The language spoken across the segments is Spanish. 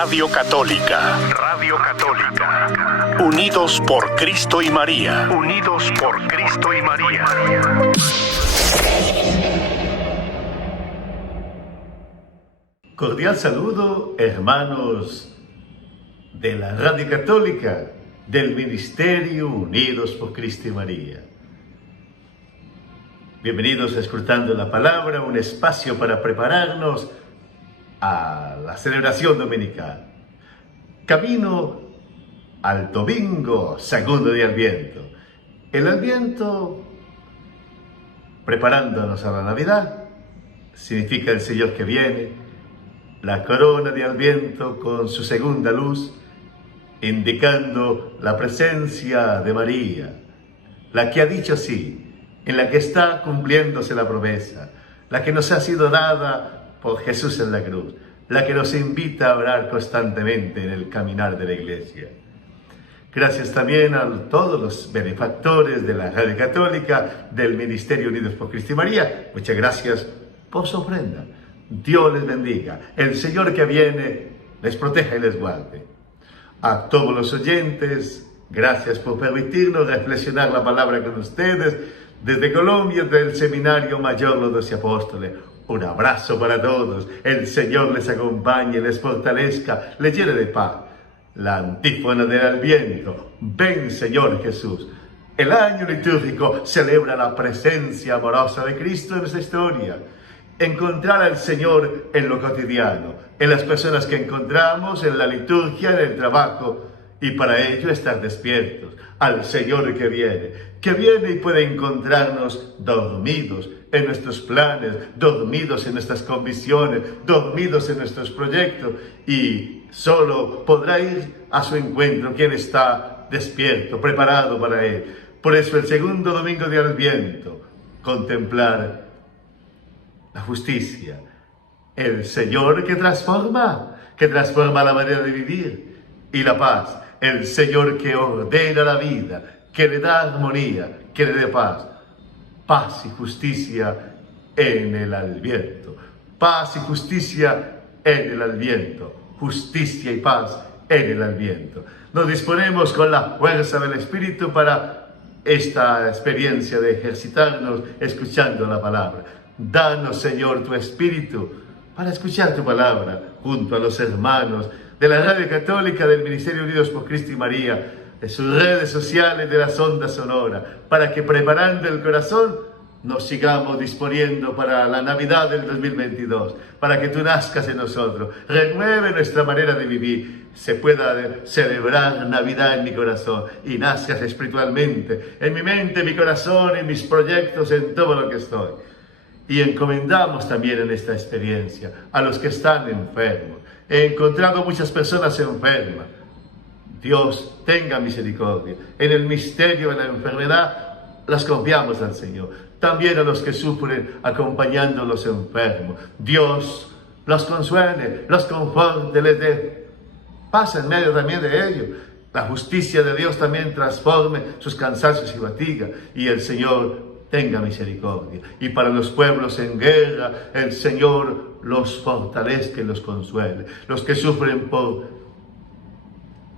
Radio Católica. Radio Católica. Unidos por Cristo y María. Unidos por Cristo y María. Cordial saludo, hermanos de la Radio Católica, del Ministerio Unidos por Cristo y María. Bienvenidos a Escrutando la Palabra, un espacio para prepararnos a la celebración dominical. Camino al domingo segundo de Adviento. El Adviento, preparándonos a la Navidad, significa el Señor que viene, la corona de Adviento con su segunda luz, indicando la presencia de María, la que ha dicho sí, en la que está cumpliéndose la promesa, la que nos ha sido dada por Jesús en la cruz, la que nos invita a orar constantemente en el caminar de la Iglesia. Gracias también a todos los benefactores de la Radio Católica, del Ministerio Unidos por Cristo y María. Muchas gracias por su ofrenda. Dios les bendiga. El Señor que viene les proteja y les guarde. A todos los oyentes, gracias por permitirnos reflexionar la palabra con ustedes desde Colombia, del Seminario Mayor Los Doce Apóstoles. Un abrazo para todos. El Señor les acompañe, les fortalezca, les llene de paz. La antífona del Adviento. Ven, Señor Jesús. El año litúrgico celebra la presencia amorosa de Cristo en nuestra historia. Encontrar al Señor en lo cotidiano, en las personas que encontramos, en la liturgia, en el trabajo, y para ello estar despiertos al Señor que viene y puede encontrarnos dormidos en nuestros planes, dormidos en nuestras convicciones, dormidos en nuestros proyectos, y solo podrá ir a su encuentro quien está despierto, preparado para Él. Por eso el segundo domingo de Adviento, contemplar la justicia, el Señor que transforma la manera de vivir, y la paz, el Señor que ordena la vida, que le da armonía, que le dé paz. Paz y justicia en el Adviento. Paz y justicia en el Adviento. Justicia y paz en el Adviento. Nos disponemos con la fuerza del Espíritu para esta experiencia de ejercitarnos escuchando la palabra. Danos, Señor, tu Espíritu para escuchar tu palabra junto a los hermanos de la Radio Católica, del Ministerio Unidos por Cristo y María, de sus redes sociales, de las ondas sonoras, para que preparando el corazón nos sigamos disponiendo para la Navidad del 2022, para que tú nazcas en nosotros, renueve nuestra manera de vivir, se pueda celebrar Navidad en mi corazón y nazcas espiritualmente, en mi mente, en mi corazón, en mis proyectos, en todo lo que estoy. Y encomendamos también en esta experiencia a los que están enfermos. He encontrado muchas personas enfermas. Dios tenga misericordia. En el misterio de la enfermedad las confiamos al Señor. También a los que sufren acompañando a los enfermos. Dios los consuele, los conforte, les dé paz en medio también de ellos. La justicia de Dios también transforme sus cansancios y fatiga. Y el Señor tenga misericordia. Y para los pueblos en guerra, el Señor los fortalezca y los consuele. Los que sufren por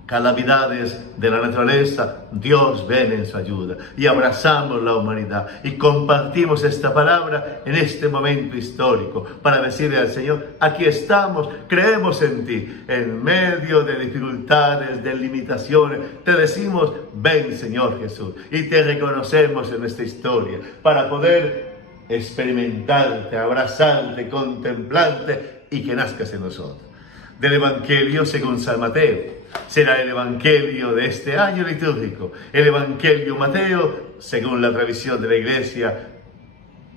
calamidades de la naturaleza, Dios viene en su ayuda. Y abrazamos la humanidad y compartimos esta palabra en este momento histórico para decirle al Señor, aquí estamos, creemos en ti. En medio de dificultades, de limitaciones, te decimos, ven, Señor Jesús. Y te reconocemos en esta historia para poder experimentarte, abrazarte, contemplarte y que nazcas en nosotros. Del Evangelio según San Mateo. Será el Evangelio de este año litúrgico, el Evangelio Mateo, según la tradición de la Iglesia,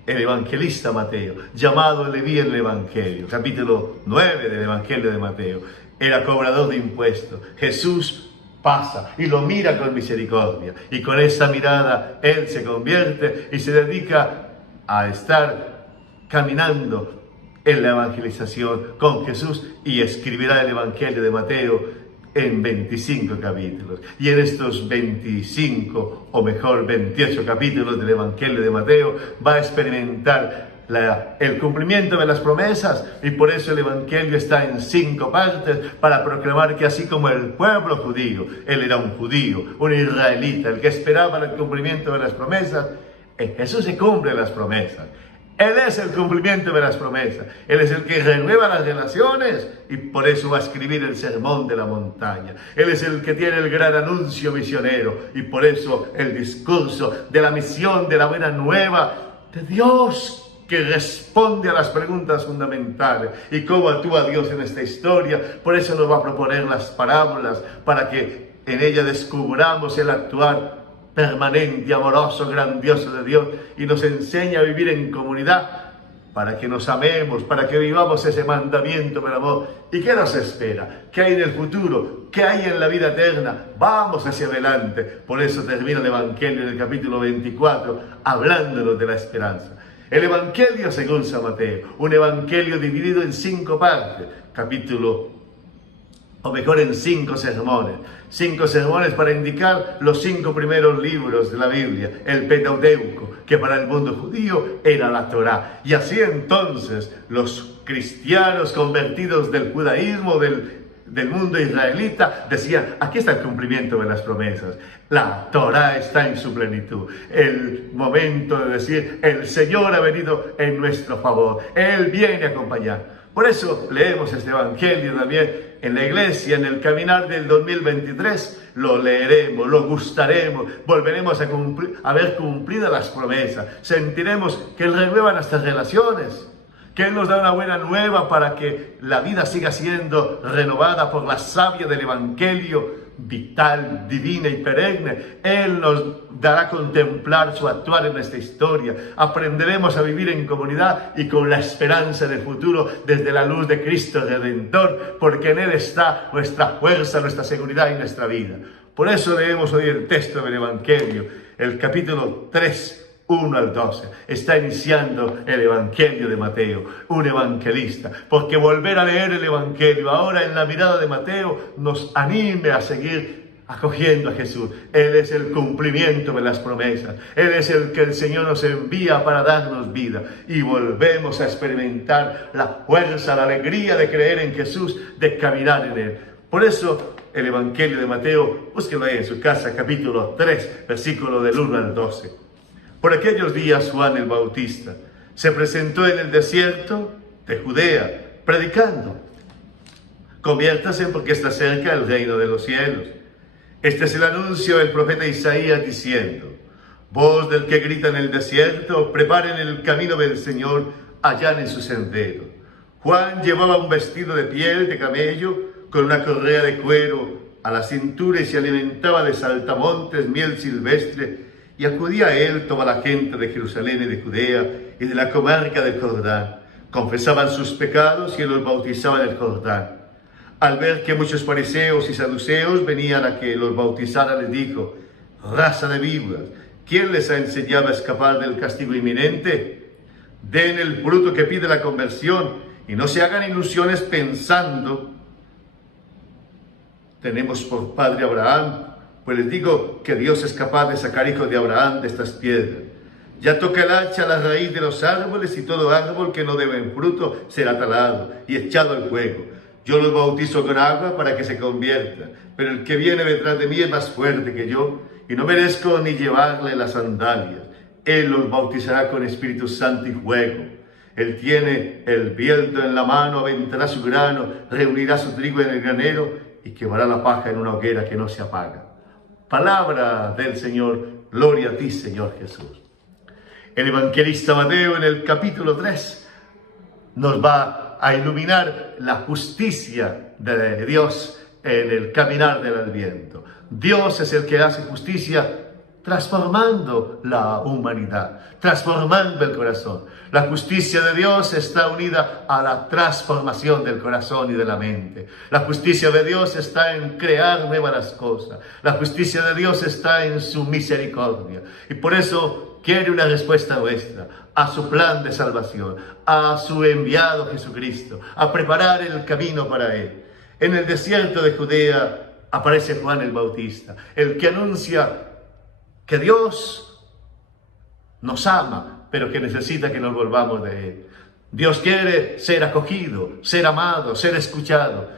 el evangelista Mateo, llamado Leví en el Evangelio, capítulo 9 del Evangelio de Mateo. Era cobrador de impuestos. Jesús pasa y lo mira con misericordia, y con esa mirada él se convierte y se dedica a estar caminando en la evangelización con Jesús, y escribirá el Evangelio de Mateo en 25 capítulos. Y en estos 25, o mejor 28 capítulos del Evangelio de Mateo, va a experimentar el cumplimiento de las promesas, y por eso el Evangelio está en 5 partes, para proclamar que así como el pueblo judío, él era un judío, un israelita, el que esperaba el cumplimiento de las promesas, en Jesús se cumplen las promesas. Él es el cumplimiento de las promesas. Él es el que renueva las relaciones, y por eso va a escribir el Sermón de la Montaña. Él es el que tiene el gran anuncio misionero, y por eso el discurso de la misión, de la buena nueva de Dios, que responde a las preguntas fundamentales y cómo actúa Dios en esta historia. Por eso nos va a proponer las parábolas, para que en ella descubramos el actuar permanente, amoroso, grandioso de Dios, y nos enseña a vivir en comunidad, para que nos amemos, para que vivamos ese mandamiento del amor. ¿Y qué nos espera? ¿Qué hay en el futuro? ¿Qué hay en la vida eterna? Vamos hacia adelante. Por eso termina el Evangelio en el capítulo 24, hablándonos de la esperanza. El Evangelio según San Mateo, un Evangelio dividido en 5 partes, en 5 sermones. 5 sermones para indicar los 5 primeros libros de la Biblia, el Pentateuco, que para el mundo judío era la Torá. Y así entonces los cristianos convertidos del judaísmo, del mundo israelita, decían: aquí está el cumplimiento de las promesas. La Torá está en su plenitud. El momento de decir: el Señor ha venido en nuestro favor. Él viene a acompañar. Por eso leemos este Evangelio también en la iglesia, en el caminar del 2023. Lo leeremos, lo gustaremos, volveremos a ver cumplidas las promesas. Sentiremos que Él renueva nuestras relaciones, que Él nos da una buena nueva para que la vida siga siendo renovada por la savia del Evangelio, vital, divina y perenne. Él nos dará a contemplar su actuar en esta historia. Aprenderemos a vivir en comunidad y con la esperanza del futuro desde la luz de Cristo Redentor, porque en Él está nuestra fuerza, nuestra seguridad y nuestra vida. Por eso leemos hoy el texto del Evangelio, el capítulo 3, 1 al 12. Está iniciando el Evangelio de Mateo, un evangelista, porque volver a leer el Evangelio ahora en la mirada de Mateo nos anime a seguir acogiendo a Jesús. Él es el cumplimiento de las promesas. Él es el que el Señor nos envía para darnos vida, y volvemos a experimentar la fuerza, la alegría de creer en Jesús, de caminar en Él. Por eso el Evangelio de Mateo, búsquenlo ahí en su casa, capítulo 3, versículo del 1 al 12. Por aquellos días Juan el Bautista se presentó en el desierto de Judea, predicando: conviértase, porque está cerca el reino de los cielos. Este es el anuncio del profeta Isaías diciendo: voz del que grita en el desierto, preparen el camino del Señor, allanen su sendero. Juan llevaba un vestido de piel de camello, con una correa de cuero a la cintura, y se alimentaba de saltamontes, miel silvestre, y acudía a él toda la gente de Jerusalén y de Judea y de la comarca del Jordán. Confesaban sus pecados y él los bautizaba en el Jordán. Al ver que muchos fariseos y saduceos venían a que los bautizara, les dijo: raza de víboras, ¿quién les ha enseñado a escapar del castigo inminente? Den el fruto que pide la conversión, y no se hagan ilusiones pensando: tenemos por padre Abraham. Pues les digo que Dios es capaz de sacar hijos de Abraham de estas piedras. Ya toca el hacha a la raíz de los árboles, y todo árbol que no dé fruto será talado y echado al fuego. Yo los bautizo con agua para que se conviertan, pero el que viene detrás de mí es más fuerte que yo, y no merezco ni llevarle las sandalias. Él los bautizará con Espíritu Santo y fuego. Él tiene el viento en la mano, aventará su grano, reunirá su trigo en el granero y quemará la paja en una hoguera que no se apaga. Palabra del Señor. Gloria a ti, Señor Jesús. El evangelista Mateo en el capítulo 3 nos va a iluminar la justicia de Dios en el caminar del Adviento. Dios es el que hace justicia transformando la humanidad, transformando el corazón. La justicia de Dios está unida a la transformación del corazón y de la mente. La justicia de Dios está en crear nuevas las cosas. La justicia de Dios está en su misericordia. Y por eso quiere una respuesta nuestra a su plan de salvación, a su enviado Jesucristo, a preparar el camino para Él. En el desierto de Judea aparece Juan el Bautista, el que anuncia que Dios nos ama, pero que necesita que nos volvamos de Él. Dios quiere ser acogido, ser amado, ser escuchado.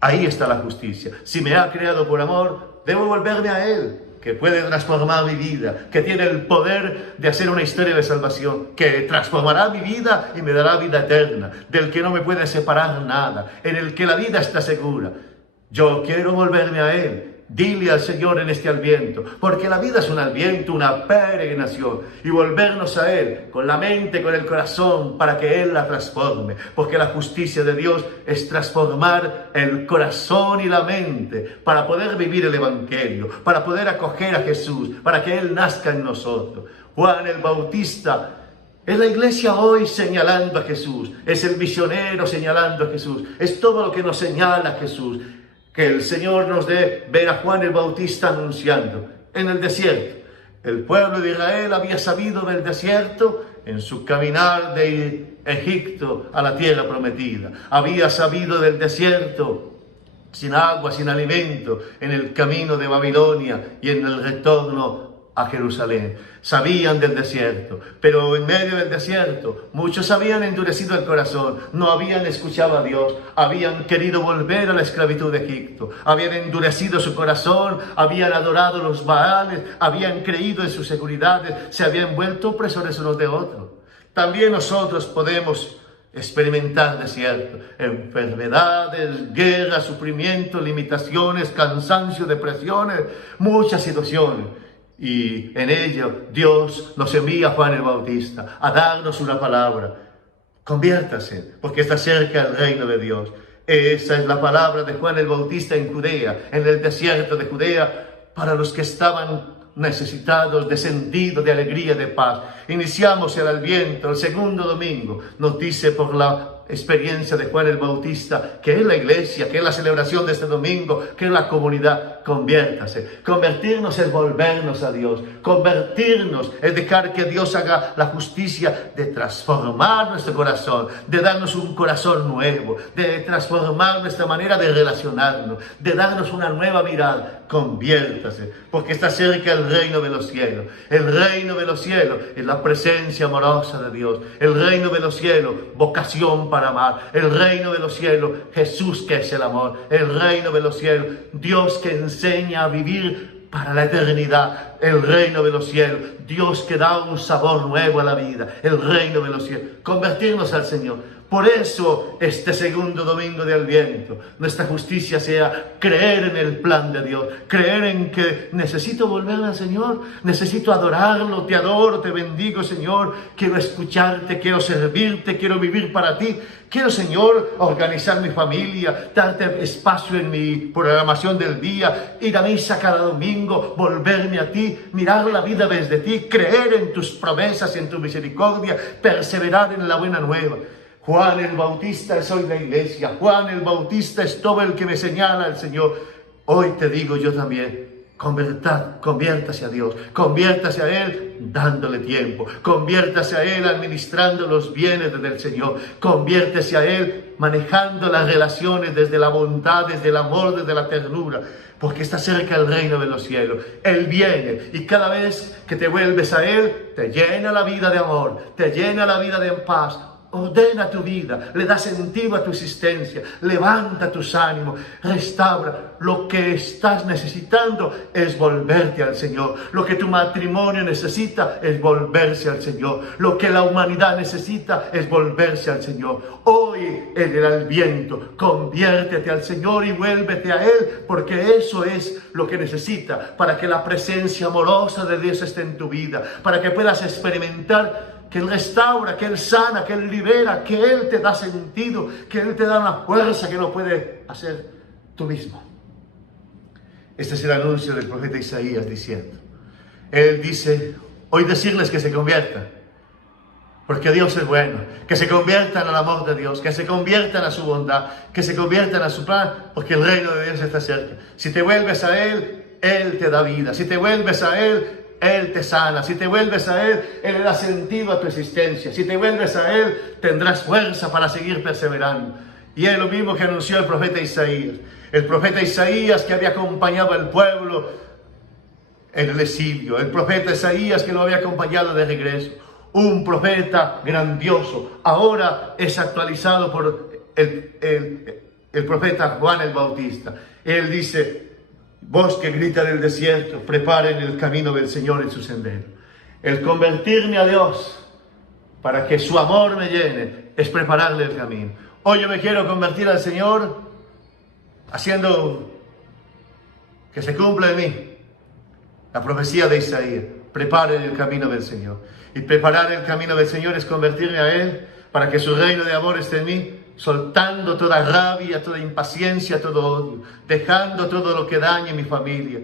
Ahí está la justicia. Si me ha creado por amor, debo volverme a Él, que puede transformar mi vida, que tiene el poder de hacer una historia de salvación, que transformará mi vida y me dará vida eterna, del que no me puede separar nada, en el que la vida está segura. Yo quiero volverme a Él. Dile al Señor en este Adviento, porque la vida es un Adviento, una peregrinación, y volvernos a Él con la mente, con el corazón, para que Él la transforme, porque la justicia de Dios es transformar el corazón y la mente para poder vivir el Evangelio, para poder acoger a Jesús, para que Él nazca en nosotros. Juan el Bautista es la iglesia hoy señalando a Jesús, es el misionero señalando a Jesús, es todo lo que nos señala a Jesús. Que el Señor nos dé ver a Juan el Bautista anunciando en el desierto. El pueblo de Israel había sabido del desierto en su caminar de Egipto a la tierra prometida. Había sabido del desierto sin agua, sin alimento, en el camino de Babilonia y en el retorno a Jerusalén. Sabían del desierto, pero en medio del desierto muchos habían endurecido el corazón, no habían escuchado a Dios, habían querido volver a la esclavitud de Egipto, habían endurecido su corazón, habían adorado los Baales, habían creído en sus seguridades, se habían vuelto opresores unos de otros. También nosotros podemos experimentar desierto, enfermedades, guerras, sufrimientos, limitaciones, cansancio, depresiones, muchas situaciones. Y en ello Dios nos envía a Juan el Bautista a darnos una palabra. Conviértase, porque está cerca el reino de Dios. Esa es la palabra de Juan el Bautista en Judea, en el desierto de Judea, para los que estaban necesitados de sentido, de alegría, de paz. Iniciamos el Adviento, el segundo domingo. Nos dice por la experiencia de Juan el Bautista, que es la iglesia, que es la celebración de este domingo, que es la comunidad. Conviértase. Convertirnos es volvernos a Dios. Convertirnos es dejar que Dios haga la justicia de transformar nuestro corazón, de darnos un corazón nuevo, de transformar nuestra manera de relacionarnos, de darnos una nueva mirada. Conviértase, porque está cerca el reino de los cielos. El reino de los cielos es la presencia amorosa de Dios. El reino de los cielos, vocación para amar. El reino de los cielos, Jesús que es el amor. El reino de los cielos, Dios que enseña a vivir para la eternidad. El reino de los cielos, Dios que da un sabor nuevo a la vida. El reino de los cielos, convertirnos al Señor. Por eso, este segundo domingo de Adviento, nuestra justicia sea creer en el plan de Dios, creer en que necesito volver al Señor, necesito adorarlo, te adoro, te bendigo, Señor, quiero escucharte, quiero servirte, quiero vivir para ti, quiero, Señor, organizar mi familia, darte espacio en mi programación del día, ir a misa cada domingo, volverme a ti, mirar la vida desde ti, creer en tus promesas y en tu misericordia, perseverar en la buena nueva. Juan el Bautista es hoy la iglesia. Juan el Bautista es todo el que me señala el Señor. Hoy te digo yo también, conviértase a Dios, conviértase a Él dándole tiempo, conviértase a Él administrando los bienes del Señor, conviértese a Él manejando las relaciones desde la bondad, desde el amor, desde la ternura, porque está cerca el reino de los cielos. Él viene y cada vez que te vuelves a Él, te llena la vida de amor, te llena la vida de paz. Ordena tu vida, le da sentido a tu existencia, levanta tus ánimos, restaura. Lo que estás necesitando es volverte al Señor. Lo que tu matrimonio necesita es volverse al Señor. Lo que la humanidad necesita es volverse al Señor. Hoy en el Adviento, conviértete al Señor y vuélvete a Él, porque eso es lo que necesita para que la presencia amorosa de Dios esté en tu vida, para que puedas experimentar que Él restaura, que Él sana, que Él libera, que Él te da sentido, que Él te da una fuerza que no puede hacer tú mismo. Este es el anuncio del profeta Isaías diciendo. Él dice, hoy decirles que se conviertan, porque Dios es bueno, que se conviertan al amor de Dios, que se conviertan a su bondad, que se conviertan a su plan, porque el reino de Dios está cerca. Si te vuelves a Él, Él te da vida. Si te vuelves a Él, Él te sana. Si te vuelves a Él, Él le da sentido a tu existencia. Si te vuelves a Él, tendrás fuerza para seguir perseverando. Y es lo mismo que anunció el profeta Isaías. El profeta Isaías que había acompañado al pueblo en el exilio. El profeta Isaías que lo había acompañado de regreso. un profeta grandioso. Ahora es actualizado por el profeta Juan el Bautista. Él dice: voz que grita del desierto, preparen el camino del Señor en su sendero. El convertirme a Dios para que su amor me llene es prepararle el camino. Hoy yo me quiero convertir al Señor haciendo que se cumpla en mí la profecía de Isaías: preparen el camino del Señor. Y preparar el camino del Señor es convertirme a Él para que su reino de amor esté en mí, soltando toda rabia, toda impaciencia, todo odio, dejando todo lo que dañe mi familia,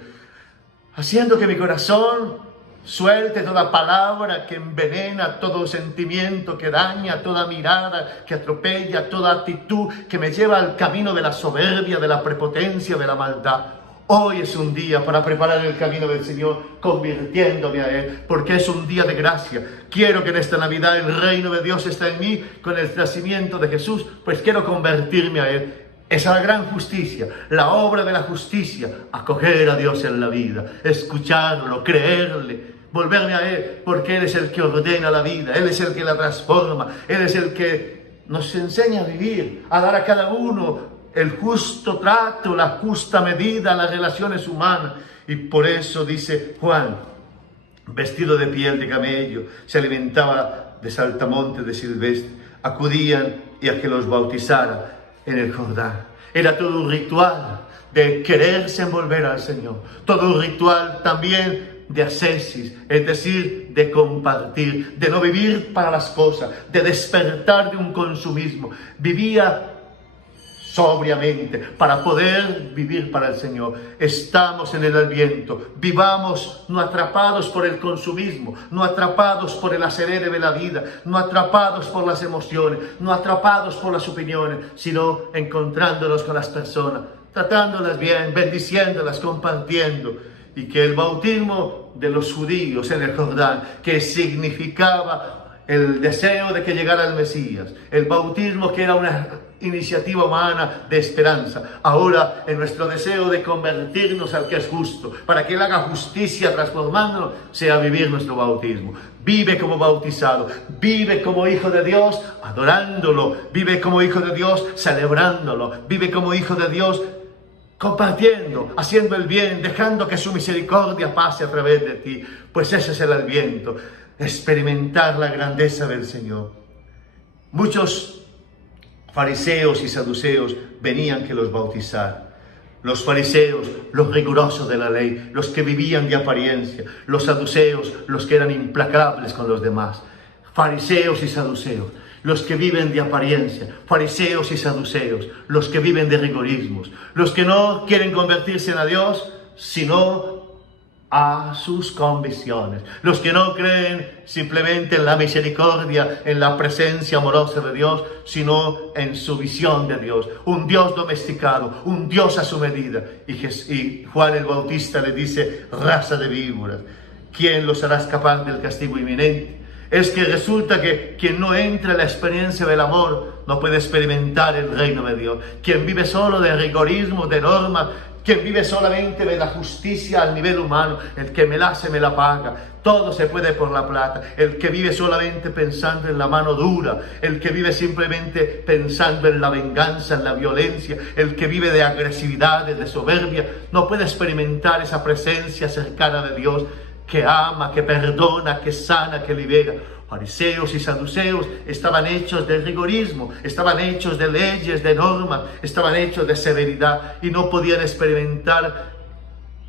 haciendo que mi corazón suelte toda palabra que envenena, todo sentimiento que daña, toda mirada que atropella, toda actitud que me lleva al camino de la soberbia, de la prepotencia, de la maldad. Hoy es un día para preparar el camino del Señor, convirtiéndome a Él, porque es un día de gracia. Quiero que en esta Navidad el reino de Dios esté en mí con el nacimiento de Jesús, pues quiero convertirme a Él. Esa es la gran justicia, la obra de la justicia: acoger a Dios en la vida, escucharlo, creerle, volverme a Él, porque Él es el que ordena la vida, Él es el que la transforma, Él es el que nos enseña a vivir, a dar a cada uno el justo trato, la justa medida, las relaciones humanas. Y por eso dice Juan, vestido de piel de camello, se alimentaba de saltamontes de silvestre, acudían y a que los bautizara en el Jordán. Era todo un ritual de quererse envolver al Señor, todo un ritual también de ascesis, es decir, de compartir, de no vivir para las cosas, de despertar de un consumismo. Vivía sobriamente para poder vivir para el Señor. Estamos en el Adviento. Vivamos no atrapados por el consumismo, no atrapados por el acelere de la vida, no atrapados por las emociones, no atrapados por las opiniones, sino encontrándonos con las personas, tratándolas bien, bendiciéndolas, compartiendo. Y que el bautismo de los judíos en el Jordán, que significaba el deseo de que llegara el Mesías, el bautismo que era una iniciativa humana de esperanza, ahora en nuestro deseo de convertirnos al que es justo, para que Él haga justicia transformándonos, sea vivir nuestro bautismo. Vive como bautizado, vive como hijo de Dios adorándolo, vive como hijo de Dios celebrándolo, vive como hijo de Dios compartiendo, haciendo el bien, dejando que su misericordia pase a través de ti, pues ese es el Adviento, experimentar la grandeza del Señor. Muchos fariseos y saduceos venían que los bautizaran. Los fariseos, los rigurosos de la ley, los que vivían de apariencia. Los saduceos, los que eran implacables con los demás. Fariseos y saduceos, los que viven de apariencia. Fariseos y saduceos, los que viven de rigorismos. Los que no quieren convertirse en a Dios, sino a sus convicciones. Los que no creen simplemente en la misericordia, en la presencia amorosa de Dios, sino en su visión de Dios. Un Dios domesticado, un Dios a su medida. Y Juan el Bautista le dice: raza de víboras, ¿quién los hará escapar del castigo inminente? Es que resulta que quien no entra en la experiencia del amor no puede experimentar el reino de Dios. Quien vive solo de rigorismo, de normas, quien vive solamente de la justicia al nivel humano, el que me la hace me la paga, todo se puede por la plata, el que vive solamente pensando en la mano dura, el que vive simplemente pensando en la venganza, en la violencia, el que vive de agresividades, de soberbia, no puede experimentar esa presencia cercana de Dios que ama, que perdona, que sana, que libera. Fariseos y saduceos estaban hechos de rigorismo, estaban hechos de leyes, de normas, estaban hechos de severidad y no podían experimentar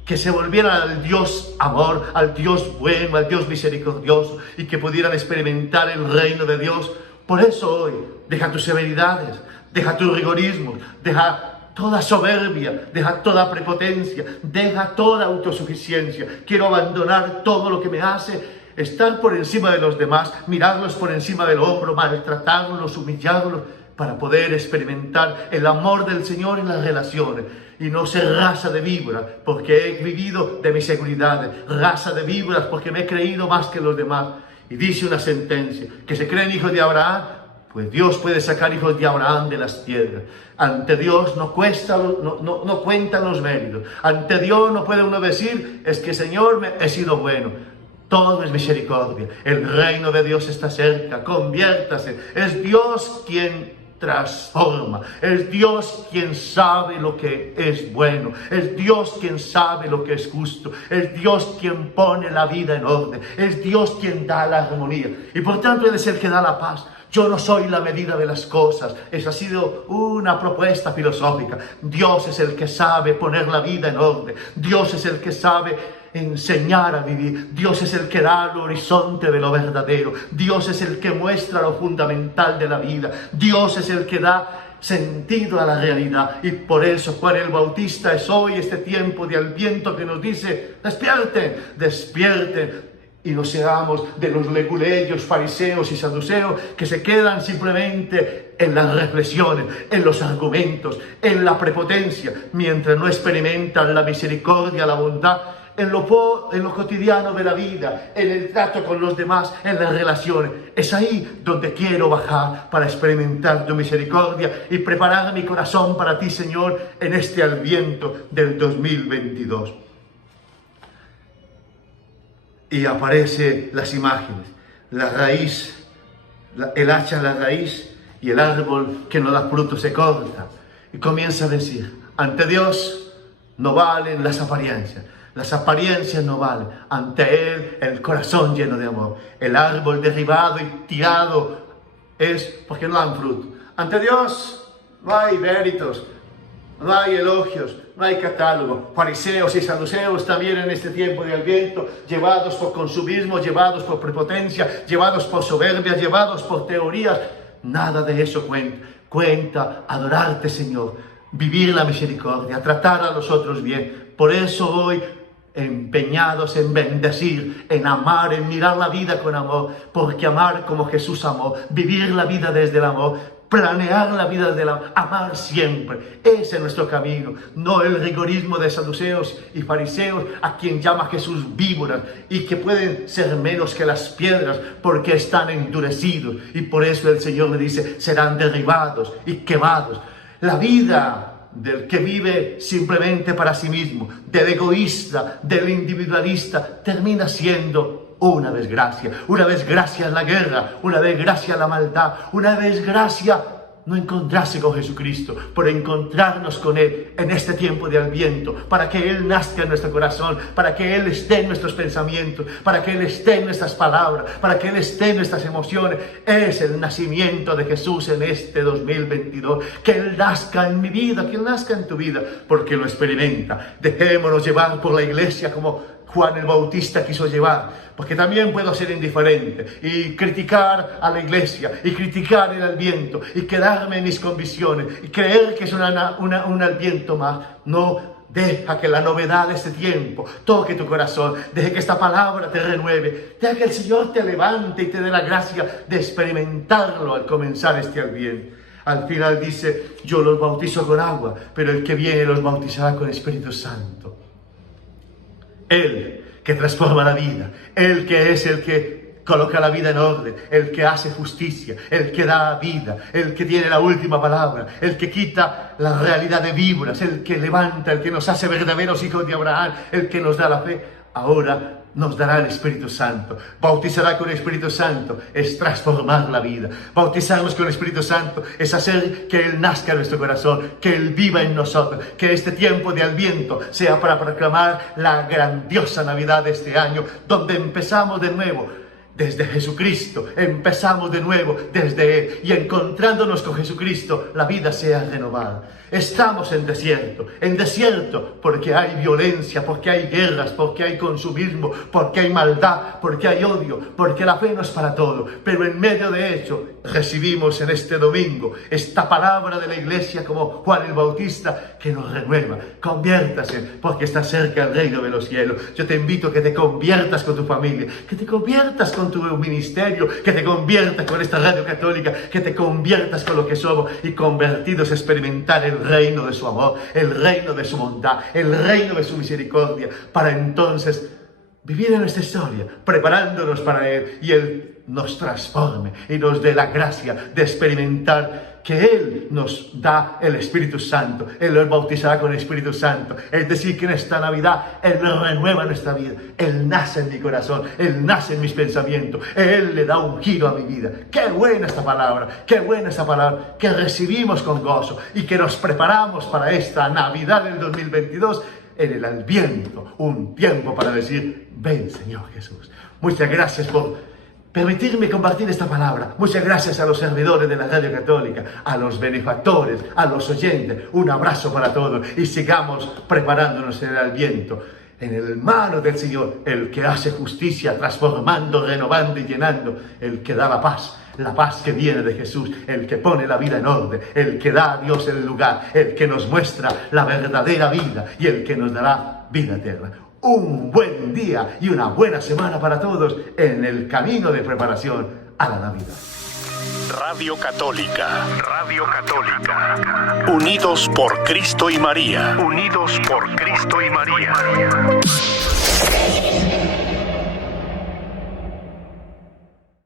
que se volvieran al Dios amor, al Dios bueno, al Dios misericordioso y que pudieran experimentar el reino de Dios. Por eso hoy, deja tus severidades, deja tus rigorismos, deja toda soberbia, deja toda prepotencia, deja toda autosuficiencia. Quiero abandonar todo lo que me hace estar por encima de los demás, mirarlos por encima del hombro, maltratarlos, humillarlos, para poder experimentar el amor del Señor en las relaciones y no ser raza de víboras, porque he vivido de mis seguridades, raza de víboras porque me he creído más que los demás. Y dice una sentencia, que se creen hijos de Abraham, pues Dios puede sacar hijos de Abraham de las piedras. Ante Dios no cuentan los méritos. Ante Dios no puede uno decir, es que Señor he sido bueno. todo es misericordia. El reino de Dios está cerca, conviértase. Es Dios quien transforma, es Dios quien sabe lo que es bueno, es Dios quien sabe lo que es justo, es Dios quien pone la vida en orden, es Dios quien da la armonía y por tanto Él es el que da la paz. Yo no soy la medida de las cosas. Esa ha sido una propuesta filosófica. Dios es el que sabe poner la vida en orden. Dios es el que sabe enseñar a vivir. Dios es el que da el horizonte de lo verdadero. Dios es el que muestra lo fundamental de la vida. Dios es el que da sentido a la realidad. Y por eso Juan el Bautista es hoy este tiempo de Adviento que nos dice: despierten, despierten. Y no seamos de los leguleyos, fariseos y saduceos que se quedan simplemente en las reflexiones, en los argumentos, en la prepotencia, mientras no experimentan la misericordia, la bondad, en lo cotidiano de la vida, en el trato con los demás, en las relaciones. Es ahí donde quiero bajar para experimentar tu misericordia y preparar mi corazón para ti, Señor, en este Adviento del 2022. Y aparecen las imágenes, la raíz, el hacha en la raíz y el árbol que no da fruto se corta. Y comienza a decir: ante Dios no valen las apariencias no valen. Ante Él el corazón lleno de amor. El árbol derribado y tirado es porque no dan fruto. Ante Dios no hay méritos, no hay elogios, no hay catálogo. Fariseos y saduceos también en este tiempo de Adviento, llevados por consumismo, llevados por prepotencia, llevados por soberbia, llevados por teorías. Nada de eso cuenta. Cuenta adorarte, Señor, vivir la misericordia, tratar a los otros bien. Por eso hoy, empeñados en bendecir, en amar, en mirar la vida con amor, porque amar como Jesús amó, vivir la vida desde el amor, planear la vida de amar siempre. Ese es nuestro camino, no el rigorismo de saduceos y fariseos, a quien llama Jesús víboras, y que pueden ser menos que las piedras porque están endurecidos. Y por eso el Señor le dice: serán derribados y quemados. La vida del que vive simplemente para sí mismo, del egoísta, del individualista, termina siendo una desgracia. Una desgracia la guerra, una desgracia la maldad, una desgracia no encontrarse con Jesucristo, por encontrarnos con Él en este tiempo de Adviento, para que Él nazca en nuestro corazón, para que Él esté en nuestros pensamientos, para que Él esté en nuestras palabras, para que Él esté en nuestras emociones. Es el nacimiento de Jesús en este 2022. Que Él nazca en mi vida, que Él nazca en tu vida, porque lo experimenta. Dejémonos llevar por la iglesia como Juan el Bautista quiso llevar, porque también puedo ser indiferente y criticar a la iglesia y criticar el Adviento y quedarme en mis convicciones y creer que es un Adviento más. No, deja que la novedad de este tiempo toque tu corazón, deja que esta palabra te renueve, deja que el Señor te levante y te dé la gracia de experimentarlo al comenzar este Adviento. Al final dice: yo los bautizo con agua, pero el que viene los bautizará con Espíritu Santo. Él que transforma la vida, Él que es el que coloca la vida en orden, el que hace justicia, el que da vida, el que tiene la última palabra, el que quita la realidad de víboras, el que levanta, el que nos hace verdaderos hijos de Abraham, el que nos da la fe. Ahora nos dará el Espíritu Santo. Bautizará con el Espíritu Santo es transformar la vida. Bautizarnos con el Espíritu Santo es hacer que Él nazca en nuestro corazón, que Él viva en nosotros, que este tiempo de Adviento sea para proclamar la grandiosa Navidad de este año, donde empezamos de nuevo desde Jesucristo, empezamos de nuevo desde Él, y encontrándonos con Jesucristo la vida sea renovada. Estamos en desierto porque hay violencia, porque hay guerras, porque hay consumismo, porque hay maldad, porque hay odio, porque la fe no es para todo. Pero en medio de ello recibimos en este domingo esta palabra de la iglesia como Juan el Bautista que nos renueva. Conviértase porque está cerca el reino de los cielos. Yo te invito a que te conviertas con tu familia, que te conviertas con tu ministerio, que te conviertas con esta radio católica, que te conviertas con lo que somos y convertidos a experimentar el reino de su amor, el reino de su bondad, el reino de su misericordia, para entonces vivir en nuestra historia, preparándonos para Él y el nos transforme y nos dé la gracia de experimentar que Él nos da el Espíritu Santo. Él nos bautizará con el Espíritu Santo. Es decir, que en esta Navidad Él renueva nuestra vida. Él nace en mi corazón. Él nace en mis pensamientos. Él le da un giro a mi vida. ¡Qué buena esta palabra! ¡Qué buena esta palabra! Que recibimos con gozo y que nos preparamos para esta Navidad del 2022 en el Adviento. Un tiempo para decir, ven Señor Jesús. Muchas gracias por permitirme compartir esta palabra. Muchas gracias a los servidores de la Radio Católica, a los benefactores, a los oyentes. Un abrazo para todos y sigamos preparándonos en el Adviento. En el mano del Señor, el que hace justicia, transformando, renovando y llenando, el que da la paz que viene de Jesús, el que pone la vida en orden, el que da a Dios el lugar, el que nos muestra la verdadera vida y el que nos dará vida eterna. Un buen día y una buena semana para todos en el camino de preparación a la Navidad. Radio Católica, Radio Católica. Unidos por Cristo y María. Unidos por Cristo y María.